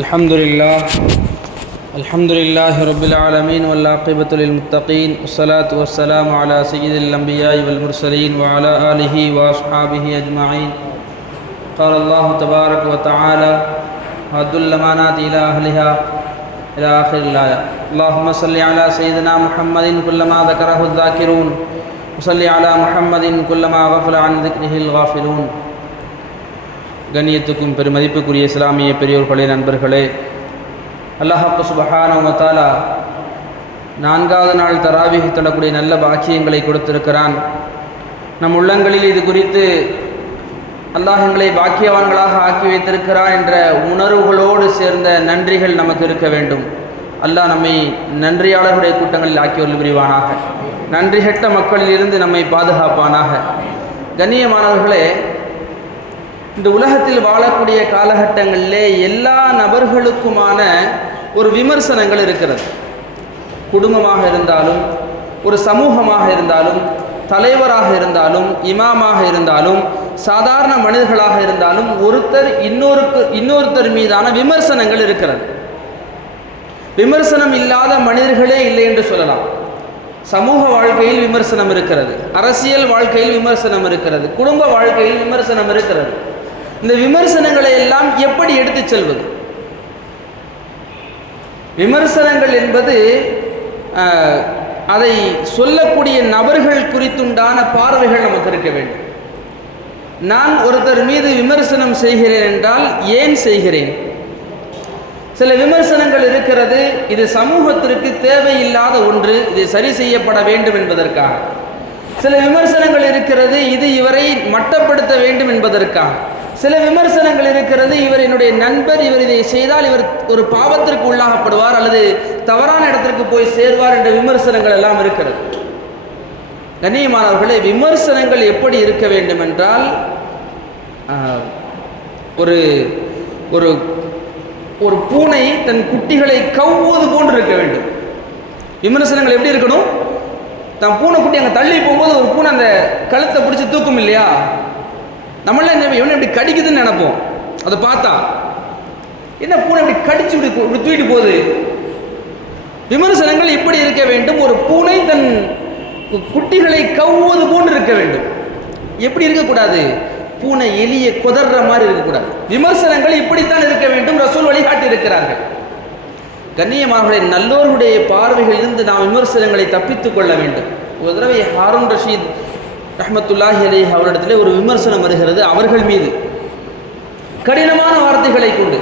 الحمد لله رب العالمين والعاقبة للمتقين والصلاة والسلام على سيد الأنبياء والمرسلين وعلى آله وأصحابه أجمعين. قال الله تبارك وتعالى: وأدوا الأمانات إلى أهلها إلى آخر الآية. اللهم صل على سيدنا محمد كلما ذكره الذاكرون وصل على محمد كلما غفل عن ذكره الغافلون. கண்ணியத்துக்கும் பெருமதிப்புக்குரிய இஸ்லாமிய பெரியோர்களே, நண்பர்களே, அல்லாஹ் சுப்ஹானஹு வ தஆலா 4வது நாள் தராவீஹ் தொழக்கூடிய நல்ல பாக்கியங்களை கொடுத்திருக்கிறான். நம் உள்ளங்களில் இது குறித்து அல்லாஹ் எங்களை பாக்கியவான்களாக ஆக்கி வைத்திருக்கிறான் என்ற உணர்வுகளோடு சேர்ந்த நன்றிகள் நமக்கு இருக்க வேண்டும். அல்லாஹ் நம்மை நன்றியாளர்களுடைய கூட்டங்களில் ஆக்கியவர்கள் புரிவானாக. நன்றி கெட்ட மக்களில் இருந்து நம்மை பாதுகாப்பானாக. கண்ணியமானவர்களே, இந்த உலகத்தில் வாழக்கூடிய காலகட்டங்களிலே எல்லா நபர்களுக்குமான ஒரு விமர்சனங்கள் இருக்கிறது. குடும்பமாக இருந்தாலும், ஒரு சமூகமாக இருந்தாலும், தலைவராக இருந்தாலும், இமாமாக இருந்தாலும், சாதாரண மனிதர்களாக இருந்தாலும் ஒருத்தர் இன்னொருத்தர் மீதான விமர்சனங்கள் இருக்கிறது. விமர்சனம் இல்லாத மனிதர்களே இல்லை என்று சொல்லலாம். சமூக வாழ்க்கையில் விமர்சனம் இருக்கிறது, அரசியல் வாழ்க்கையில் விமர்சனம் இருக்கிறது, குடும்ப வாழ்க்கையில் விமர்சனம் இருக்கிறது. இந்த விமர்சனங்களை எல்லாம் எப்படி எடுத்துச் செல்வது? விமர்சனங்கள் என்பது அதை சொல்லக்கூடிய நபர்கள் குறித்துண்டான பார்வைகள் நமக்கு இருக்க வேண்டும். நான் ஒருத்தர் மீது விமர்சனம் செய்கிறேன் என்றால் ஏன் செய்கிறேன்? சில விமர்சனங்கள் இருக்கிறது, இது சமூகத்திற்கு தேவையில்லாத ஒன்று, இது சரி செய்யப்பட வேண்டும் என்பதற்காக. சில விமர்சனங்கள் இருக்கிறது, இது இவரை மட்டப்படுத்த வேண்டும் என்பதற்காக. சில விமர்சனங்கள் இருக்கிறது, இவர் என்னுடைய நண்பர், இவர் இதை செய்தால் இவர் ஒரு பாவத்திற்கு உள்ளாகப்படுவார் அல்லது தவறான இடத்திற்கு போய் சேர்வார் என்ற விமர்சனங்கள் எல்லாம் இருக்கிறது. கண்ணியமானவர்களே, விமர்சனங்கள் எப்படி இருக்க வேண்டும் என்றால், ஒரு ஒரு ஒரு பூனை தன் குட்டிகளை கவ்வுவது போன்று இருக்க வேண்டும். விமர்சனங்கள் எப்படி இருக்கணும்? தன் பூனை குட்டி அங்கே தள்ளி போகும்போது ஒரு பூனை அந்த கழுத்தை பிடிச்சி தூக்கும் இல்லையா? நம்மளாம் என்ன இப்படி கடிக்குதுன்னு நினைப்போம். அதை பார்த்தா என்ன பூனை இப்படி கடிச்சு இப்படி தூக்கிட்டு போகுது. விமர்சனங்கள் இப்படி இருக்க வேண்டும். ஒரு பூனை தன் குட்டிகளை கவ்வுவது போன்று இருக்க வேண்டும். எப்படி இருக்கக்கூடாது? பூனை எலியை குதற மாதிரி இருக்கக்கூடாது. விமர்சனங்கள் இப்படித்தான் இருக்க வேண்டும். ரசூல் வழிகாட்டி இருக்கிறார்கள். கண்ணியமானவர்களே, நல்லோர்களுடைய பார்வைகளில் இருந்து நாம் விமர்சனங்களை தப்பித்துக் கொள்ள வேண்டும். ஒரு தடவை ஹாரூன் ரஷீத் ரஹ்மத்துல்லாஹி அலைஹி அவரிடத்திலே ஒரு விமர்சனம் வருகிறது. அவர்கள் மீது கடினமான வார்த்தைகளை கொண்டு.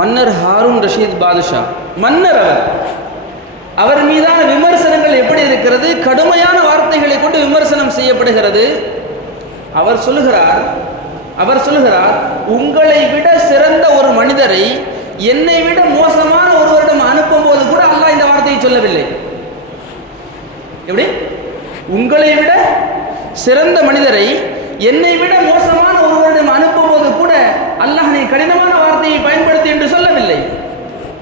மன்னர் ஹாரூன் ரஷீத் பாதுஷா, மன்னர் அவர் மீதான விமர்சனங்கள் எப்படி இருக்கிறது? கடுமையான வார்த்தைகளை கொண்டு விமர்சனம் செய்யப்படுகிறது. அவர் சொல்லுகிறார், உங்களை விட சிறந்த ஒரு மனிதரை என்னை விட மோசமான ஒருவரிடம் அனுப்பும் போது கூட அல்லாஹ் இந்த வார்த்தையை சொல்லவில்லை. எப்படி? உங்களை விட சிறந்த மனிதரை என்னை விட மோசமான ஒருவரிடம் அனுப்பும் போது கூட அல்லாஹ் நீ கடினமான வார்த்தையை பயன்படுத்தி என்று சொல்லவில்லை.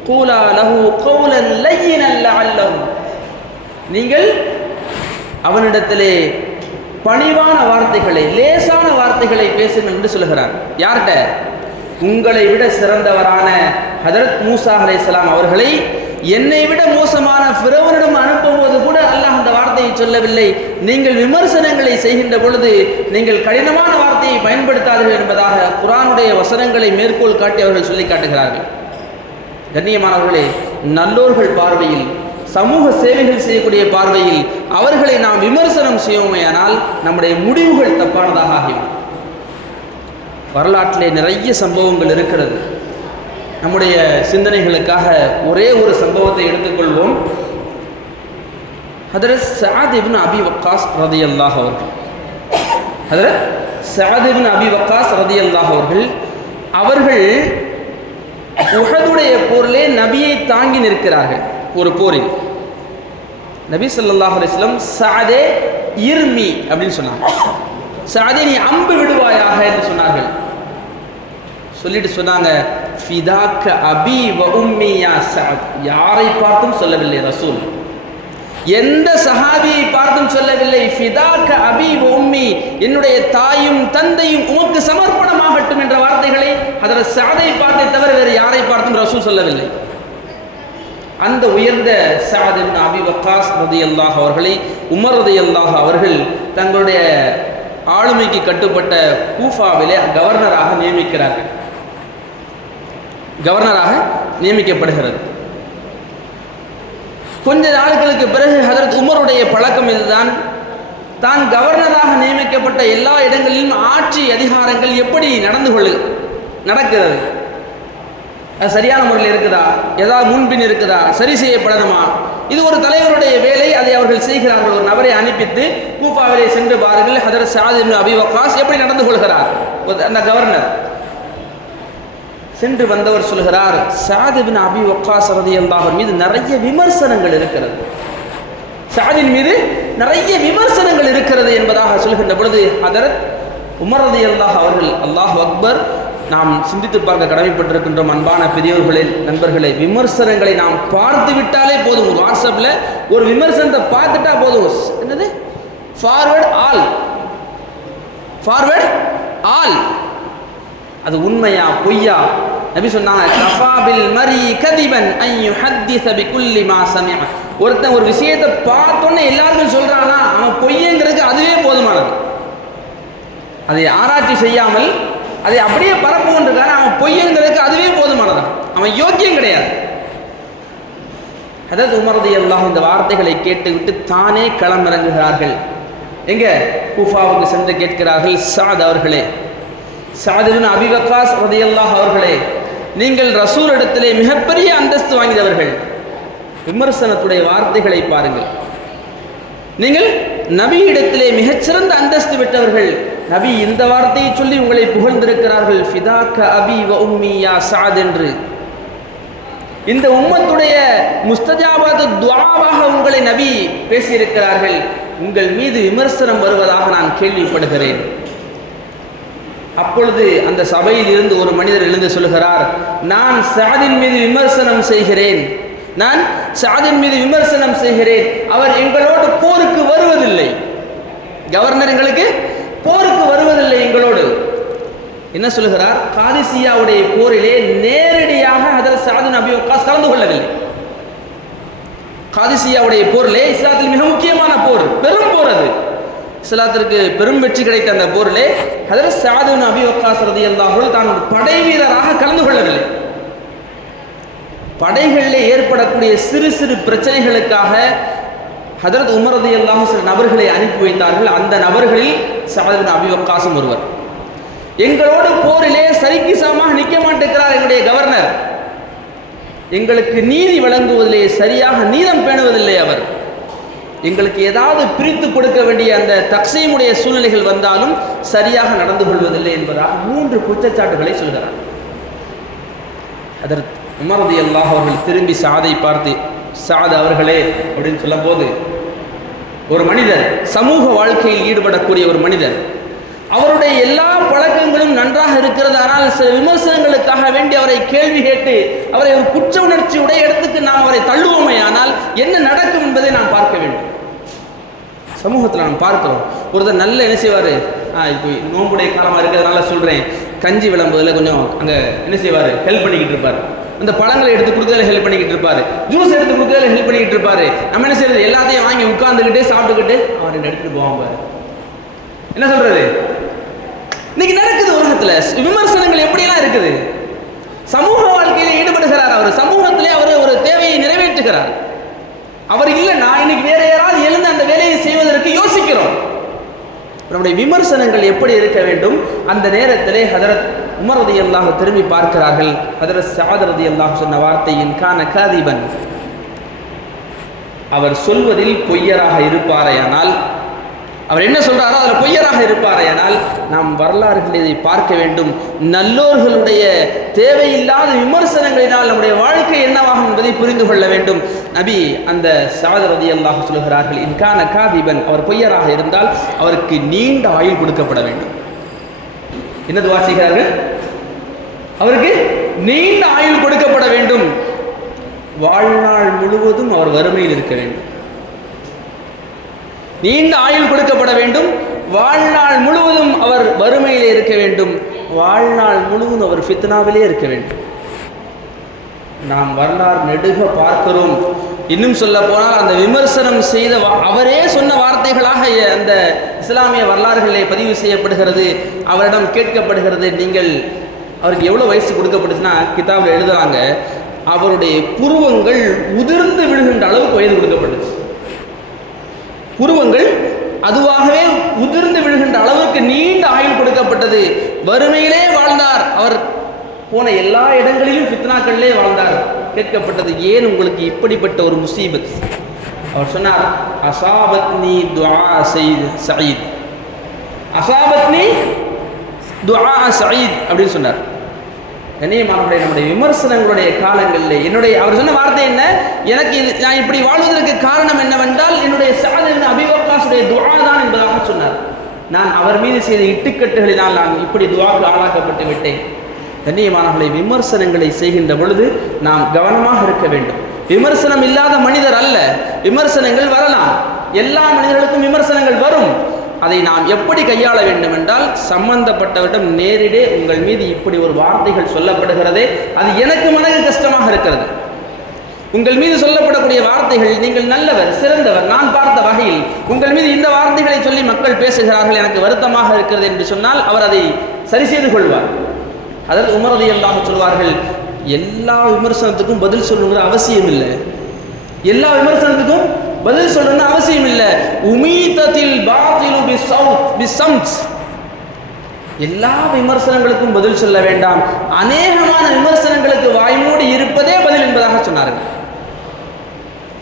கூலா லஹு கௌலன் லையினன் லஅல்லஹு, நீங்கள் அவனிடத்திலே பணிவான வார்த்தைகளை, லேசான வார்த்தைகளை பேசுங்கள் என்று சொல்கிறார். யார்கிட்ட? உங்களை விட சிறந்தவரான ஹதரத் மூசா அலைஹிஸ்ஸலாம் அவர்களை என்னை விட மோசமான ஃபிரௌனிடம் அனுப்பும் போது கூட அல்லாஹ் அந்த வார்த்தையை சொல்லவில்லை. நீங்கள் விமர்சனங்களை செய்கின்ற பொழுது நீங்கள் கடினமான வார்த்தையை பயன்படுத்தாதீர்கள் என்பதாக குர்ஆனுடைய வசனங்களை மேற்கோள் காட்டி அவர்கள் சொல்லி காட்டுகிறார்கள். கண்ணியமானவர்களே, நல்லோர்கள் பார்வையில், சமூக சேவைகள் செய்யக்கூடிய பார்வையில் அவர்களை நாம் விமர்சனம் செய்வோமேயானால் நம்முடைய முடிவுகள் தப்பானதாக ஆகிவிடும். வரலாற்றிலே நிறைய சம்பவங்கள் இருக்கிறது. நம்முடைய சிந்தனைகளுக்காக ஒரே ஒரு சம்பவத்தை எடுத்துக்கொள்வோம். ஹதரத் சஅத் இப்னு அபி வக்காஸ் ரலியல்லாஹு அவர்கள், ஹதரத் சஅத் இப்னு அபி வக்காஸ் ரலியல்லாஹு அவர்கள் உஹதுடைய போரிலே நபியை தாங்கி நிற்கிறார்கள். ஒரு போரில் நபி ஸல்லல்லாஹு அலைஹி வஸல்லம் சஅதே இர்மி அப்படின்னு சொன்னாங்க. சஅதே நீ அம்பு விடுவாயாக என்று சொன்னார்கள். சொல்லிட்டு சொன்னாங்க, ஃபிதாக்க அபி வ உம்மி யா சஅத். யாரை பார்த்தும் சொல்லவில்லை ரசூல். எந்த சஹாபியை பார்த்தும் சொல்லவில்லை ஃபிதாக அபி வ உம்மி, என்னுடைய தாயும் தந்தையும் உமக்கு சமர்ப்பணமாகட்டும் என்ற வார்த்தைகளை ஹஜ்ரத் ஸஅதை பார்த்தே தவிர வேறு யாரை பார்த்தும் ரசூல் சொல்லவில்லை. அந்த உயர்ந்த ஸஅத் இப்னு அபி வக்காஸ் ரலியல்லாஹு அவர்களை உமர் ரலியல்லாஹு அவர்கள் தங்களுடைய ஆளுமைக்கு கட்டுப்பட்ட கூஃபாவிலே கவர்னராக நியமிக்கிறார்கள். கவர்னராக நியமிக்கப்படுகிறது. கொஞ்ச நாட்களுக்கு பிறகு ஹஜ்ரத் உமருடைய பழக்கம் இதுதான். தான் கவர்னராக நியமிக்கப்பட்ட எல்லா இடங்களிலும் ஆட்சி அதிகாரங்கள் எப்படி நடக்கிறது, அது சரியான முறையில் இருக்குதா, ஏதாவது முன்பின் இருக்குதா, சரி செய்யப்படணுமா, இது ஒரு தலைவருடைய வேலை. அதை அவர்கள் செய்கிறார்கள். ஒரு நபரை அனுப்பித்து கூஃபாவிலே சென்று பாருங்கள், ஹஜ்ரத் ஸஅத் இப்னு அபி வக்காஸ் எப்படி நடந்து கொள்கிறார். அந்த கவர்னர் சென்று வந்தவர் சொல்கிறார், ஸஅத் இப்னு அபி வக்காஸ் ரலியல்லாஹு மீது நிறைய விமர்சனங்கள் இருக்கிறது, ஸஅதின் மீது நிறைய விமர்சனங்கள் இருக்கிறது என்பதாக சொல்கின்ற பொழுது ஹஜ்ரத் உமர் ரலியல்லாஹு அவர்கள், அல்லாஹு அக்பர், நாம் சிந்தித்து பார்க்க கடமைப்பட்டிருக்கின்றோம். அன்பான பெரியோர்களே, நண்பர்களே, விமர்சனங்களை நாம் பார்த்து விட்டாலே போதும். ஒரு வாட்ஸ்அப்பில் ஒரு விமர்சனத்தை பார்த்துட்டா போதும். என்னது ஃபார்வர்ட் ஆல், அது உண்மையா பொய்யா? நபி சொன்னாங்க, கஃபாபில் மரி கதிபன் அன் யுஹத்திஸ பிகுல்லி மா சமிஅ. ஒருத்தன் ஒரு விஷயத்தை பார்த்தோன்னே எல்லாருக்கும் சொல்றானா, அவன் பொய்யங்கிறதுக்கு அதுவே போதுமானது. அதை ஆராய்ச்சி செய்யாமல் அதை அப்படியே பரப்புகின்றான், அவன் பொய்யங்கிறதுக்கு அதுவே போதுமானது, அவன் யோக்கியம் கிடையாது. ஹஜ்ரத் உமர் ரலியல்லாஹு இந்த வார்த்தைகளை கேட்டுவிட்டு தானே களமிறங்குகிறார்கள். எங்க? கூஃபாவுக்கு சென்று கேட்கிறார்கள், ஸஅத் அவர்களே, ஸஅத் இப்னு அபி வக்காஸ் ரலியல்லாஹு அவர்களே, நீங்கள் ரசூல் இடத்திலே மிகப்பெரிய அந்தஸ்து வாங்கியவர்கள், விமர்சனத்துடைய வார்த்தைகளை பாருங்கள். நீங்கள் நபி இடத்திலே மிகச்சிறந்த அந்தஸ்து பெற்றவர்கள், நபி இந்த வார்த்தையை சொல்லி உங்களை புகழ்ந்திருக்கிறார்கள், ஃபிதாக அபி வ உம்மி யா ஸஅத் என்று. இந்த உம்மத்துடைய முஸ்தஜாபாத் துஆவாக உங்களை நபி பேசியிருக்கிறார்கள். உங்கள் மீது விமர்சனம் வருவதாக நான் கேள்விப்படுகிறேன். அப்பொழுது அந்த சபையில் இருந்து ஒரு மனிதர் எழுந்து சொல்கிறார், நான் ஸஅதின் மீது விமர்சனம் செய்கிறேன், அவர் எங்களோடு போருக்கு வருவதில்லை, கவர்னர் எங்களுக்கு போருக்கு வருவதில்லை எங்களோடு. என்ன சொல்கிறார்? காதிசியாவுடைய போரிலே நேரடியாக ஹஜ்ரத் ஸஅத் இப்னு அபி வக்காஸ் கலந்து கொள்ளவில்லை. காதிசியாவுடைய போரிலே, இஸ்லாத்தில் மிக முக்கியமான போர், பெரும் போர், அது இஸ்லாத்திற்கு பெரும் வெற்றி கிடைத்த அந்த போரிலே ஹஜ்ரத் ஸஅத் இப்னு அபி வக்காஸ் ரலியல்லாஹு அன்ஹு தான் படை வீரராக கலந்து கொள்ளவில்லை. படைகளிலே ஏற்படக்கூடிய சிறு சிறு பிரச்சனைகளுக்காக ஹஜ்ரத் உமர் ரலியல்லாஹு சில நபர்களை அனுப்பி வைத்தார்கள். அந்த நபர்களில் ஸஅத் இப்னு அபி வக்காஸும் ஒருவர். எங்களோடு போரிலே சரிக்கு சமமாக நிற்க மாட்டேங்கிறார் எங்களுடைய கவர்னர், எங்களுக்கு நீதி வழங்குவதிலே சரியாக நீதம் பேணுவதில்லை அவர், எங்களுக்கு ஏதாவது பிரித்து கொடுக்க வேண்டிய அந்த தக்சீமுடைய சூழ்நிலைகள் வந்தாலும் சரியாக நடந்து கொள்வதில்லை என்பதாக 3 குற்றச்சாட்டுகளை சொல்கிறார். ஹஜ்ரத் உமர் ரலியல்லாஹு அவர்கள் திரும்பி ஸஅதை பார்த்து, ஸஅத் அவர்களே அப்படின்னு சொல்லும் போது, ஒரு மனிதர் சமூக வாழ்க்கையில் ஈடுபடக்கூடிய ஒரு மனிதர், அவருடைய எல்லா பழக்கங்களும் நன்றாக இருக்கிறது, ஆனால் சில விமர்சனங்களுக்காக வேண்டி அவரை கேள்வி கேட்டு அவரை ஒரு குற்ற உணர்ச்சி உடைய இடத்துக்கு நாம் அவரை தள்ளுவோமே, ஆனால் என்ன நடக்கும் என்பதை நாம் பார்க்க வேண்டும். சமூகத்தில் நாம் பார்க்கிறோம், ஒருத்தர் நல்ல என்ன செய்வார், இப்போ நோம்புடைய காலமாக இருக்கிறதுனால சொல்கிறேன், கஞ்சி விளம்புவதில் கொஞ்சம் அங்கே என்ன செய்வார், ஹெல்ப் பண்ணிக்கிட்டு இருப்பார், அந்த பழங்களை எடுத்து கொடுக்கறதுல ஹெல்ப் பண்ணிக்கிட்டு இருப்பாரு, ஜூஸ் எடுத்து கொடுக்கறதுல ஹெல்ப் பண்ணிக்கிட்டு இருப்பாரு. நம்ம என்ன செய்யறது, எல்லாத்தையும் வாங்கி உட்கார்ந்துக்கிட்டு சாப்பிட்டுக்கிட்டு அவர் எடுத்துட்டு போவாங்க. என்ன சொல்றது, இன்னைக்கு நடக்குது உலகத்துல. விமர்சனங்கள் எப்படியெல்லாம் இருக்குது. சமூக வாழ்க்கையில ஈடுபடுகிறார் அவர், சமூகத்திலே அவர் ஒரு தேவையை நிறைவேற்றுகிறார். அவர் இல்லைன்னா இன்னைக்கு வேற யாராவது எழுந்து அந்த வேலையை செய்வதற்கு யோசிக்கிறோம். நம்முடைய விமர்சனங்கள் எப்படி இருக்க வேண்டும்? அந்த நேரத்திலே ஹஜ்ரத் உமர் ரலியல்லாஹு திரும்பி பார்க்கிறார்கள். ஹஜ்ரத் ஸஅத் ரலியல்லாஹு சொன்ன வார்த்தையின் கான காதிபன், அவர் சொல்வதில் பொய்யராக இருப்பாரேயானால், அவர் என்ன சொல்றாரோ அதில் பொய்யராக இருப்பாரேயானால் நாம் வரலாறுகள் இதை பார்க்க வேண்டும். நல்லோர்களுடைய தேவையில்லாத விமர்சனங்களினால் நம்முடைய வாழ்க்கை என்னவாகும் என்பதை புரிந்து கொள்ள வேண்டும். நபி அந்த ஸஅத் ரலியல்லாஹு சொல்கிறார்கள், இன்கான காதிபன், அவர் பொய்யராக இருந்தால் அவருக்கு நீண்ட ஆயுள் கொடுக்கப்பட வேண்டும். என்ன துஆ செய்கிறார்கள்? அவருக்கு நீண்ட ஆயுள் கொடுக்கப்பட வேண்டும், வாழ்நாள் முழுவதும் அவர் வறுமையில் இருக்க வேண்டும். நீண்ட ஆயுள் கொடுக்கப்பட வேண்டும், வாழ்நாள் முழுவதும் அவர் வறுமையிலே இருக்க வேண்டும், வாழ்நாள் முழுவதும் அவர் ஃபித்னாவிலே இருக்க வேண்டும். நாம் வரலாறு நெடுக பார்க்கிறோம். இன்னும் சொல்ல போனால் அந்த விமர்சனம் செய்த அவரே சொன்ன வார்த்தைகளாக அந்த இஸ்லாமிய வரலாறுகளிலே பதிவு செய்யப்படுகிறது. அவரிடம் கேட்கப்படுகிறது, நீங்கள் அவருக்கு எவ்வளோ வயசு கொடுக்கப்பட்டுச்சுன்னா கிதாபில் எழுதுறாங்க, அவருடைய புருவங்கள் உதிர்ந்து விழுகின்ற அளவுக்கு வயது கொடுக்கப்பட்டுச்சு. புருவங்கள் அதுவாகவே உதிர்ந்து விழுகின்ற அளவுக்கு நீண்ட ஆயுள் கொடுக்கப்பட்டது. வறுமையிலே வாழ்ந்தார், அவர் போன எல்லா இடங்களிலும் ஃபித்னாக்களிலே வாழ்ந்தார். கேட்கப்பட்டது, ஏன் உங்களுக்கு இப்படிப்பட்ட ஒரு முசீபத்? அவர் சொன்னார், அசாபத்னி துஆ சயீத், அசாபத்னி துஆ சயீத் அப்படின்னு சொன்னார். கண்ணியமானவர்களே, நம்முடைய விமர்சனங்களுடைய காலங்களில் அவர் சொன்ன வார்த்தை என்ன? எனக்கு நான் இப்படி வாழ்வதற்கு காரணம் என்னவென்றால் என்னுடைய சஅத் இப்னு அபீ வக்காஸுடைய துஆ தான் என்பதாக சொன்னார். நான் அவர் மீது செய்த இட்டுக்கட்டுகளினால் நான் இப்படி துஆவுக்கு ஆளாக்கப்பட்டு விட்டேன். கண்ணியமானவர்களை, விமர்சனங்களை செய்கின்ற பொழுது நாம் கவனமாக இருக்க வேண்டும். விமர்சனம் இல்லாத மனிதர் அல்ல, விமர்சனங்கள் வரலாம், எல்லா மனிதர்களுக்கும் விமர்சனங்கள் வரும். அதை நாம் எப்படி கையாள வேண்டும் என்றால், சம்பந்தப்பட்டவரிடம் நேரிடே உங்கள் மீது இப்படி ஒரு வார்த்தைகள் சொல்லப்படுகிறதே, அது எனக்கு மனது கஷ்டமாக இருக்கிறது, உங்கள் மீது சொல்லப்படக்கூடிய வார்த்தைகள், நீங்கள் நல்லவர் சிறந்தவர், நான் பார்த்த வகையில் உங்கள் மீது இந்த வார்த்தைகளை சொல்லி மக்கள் பேசுகிறார்கள், எனக்கு வருத்தமாக இருக்கிறது என்று சொன்னால் அவர் அதை சரி செய்து கொள்வார். அதாவது உமர் ரலியல்லாஹு சொல்வார்கள், எல்லா விமர்சனத்துக்கும் பதில் சொல்லணுங்கிற அவசியம் இல்லை, எல்லா விமர்சனத்துக்கும் பதில் சொல்லணும்னு அவசியம் இல்லை. உமீதத்தில் பாத்திலு பிஸம்த், எல்லா விமர்சனங்களுக்கும் பதில் சொல்ல வேண்டாம், அநேகமான விமர்சனங்களுக்கு வாய்மூடி இருப்பதே பதில் என்பதாக சொன்னார்கள்.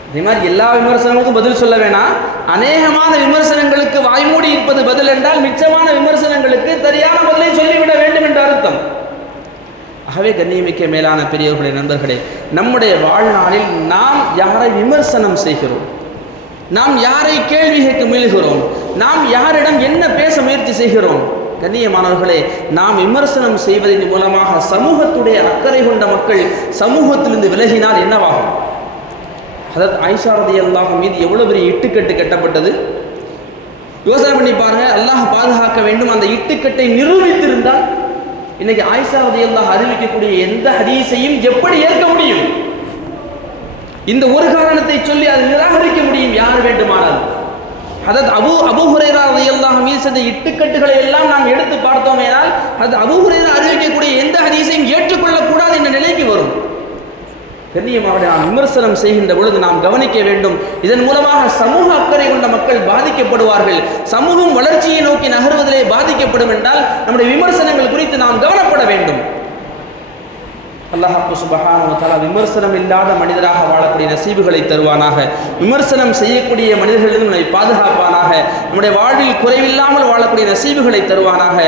அதே மாதிரி எல்லா விமர்சனங்களுக்கும் பதில் சொல்ல வேணாம், அநேகமான விமர்சனங்களுக்கு வாய்மூடி இருப்பது பதில் என்றால் மிச்சமான விமர்சனங்களுக்கு சரியான பதிலை சொல்லிவிட வேண்டும் என்ற அர்த்தம். ஆகவே கண்ணியமிக்க மேலான பெரியவர்களே, நண்பர்களே, நம்முடைய வாழ்நாளில் நாம் யாரை விமர்சனம் செய்கிறோம், நாம் யாரை கேள்வி கேட்க முயல்கிறோம், நாம் யாரிடம் என்ன பேச முயற்சி செய்கிறோம்? கண்ணியமானவர்களே, நாம் விமர்சனம் செய்வதன் மூலமாக சமூகத்துடைய அக்கறை கொண்ட மக்கள் சமூகத்திலிருந்து விலகினால் என்னவாகும்? ஹதரத் ஆயிஷா ரலியல்லாஹு அன்ஹா மீது எவ்வளவு பெரிய இட்டுக்கட்டு கட்டப்பட்டது யோசனை பண்ணி பாருங்க. அல்லாஹ் பாதுகாக்க வேண்டும். அந்த இட்டுக்கட்டை நிரூபித்திருந்தால் இன்னைக்கு ஆயிஷா ரலியல்லாஹு அறிவிக்கக்கூடிய எந்த ஹதீஸையும் எப்படி ஏற்க முடியும்? இந்த ஒரு காரணத்தை சொல்லி அதை நிராகரிக்க முடியும் யார் வேண்டுமானால். ஹதரத் அபூ ஹுரைரா ரலியல்லாஹு அன்ஹு செய்த இட்டுக்கட்டுகளை எல்லாம் நாம் எடுத்து பார்த்தோமேனால் ஹதரத் அபூ ஹுரைரா அறிவிக்கக்கூடிய எந்த ஹதீஸையும் ஏற்றுக்கொள்ளக்கூடாது என்ற நிலைக்கு வரும். கண்ணியமாக நாம் விமர்சனம் செய்கின்ற பொழுது நாம் கவனிக்க வேண்டும். இதன் மூலமாக சமூக அக்கறை கொண்ட மக்கள் பாதிக்கப்படுவார்கள், சமூகம் வளர்ச்சியை நோக்கி நகர்வதிலே பாதிக்கப்படும் என்றால் நம்முடைய விமர்சனங்கள் குறித்து நாம் கவனப்பட வேண்டும். அல்லாஹ் சுப்ஹானஹு வ தஆலா விமர்சனம் இல்லாத மனிதராக வாழக்கூடிய நசீபுகளை தருவானாக, விமர்சனம் செய்யக்கூடிய மனிதர்களிடம் நம்மை பாதுகாப்பானாக, நம்முடைய வாழ்வில் குறைவில்லாமல் வாழக்கூடிய நசீபுகளை தருவானாக.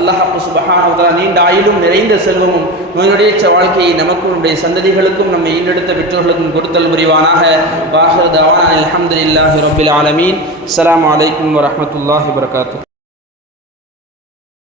அல்லாஹ் சுப்ஹானஹு வ தஆலா நீண்ட ஆயுளும் நிறைந்த செல்வமும் நோயுடையற்ற வாழ்க்கையை நமக்கும் நம்முடைய சந்ததிகளுக்கும் நம்மை ஈண்டெடுத்த பெற்றோர்களுக்கும் கொடுத்தல் புரிவானாக. வாஹிரு தஅவானா அல்ஹம்துலில்லாஹி ரப்பில் ஆலமீன். அஸ்ஸலாமு அலைக்கும் வரஹ்மத்துல்லாஹி வபரகாத்துஹு.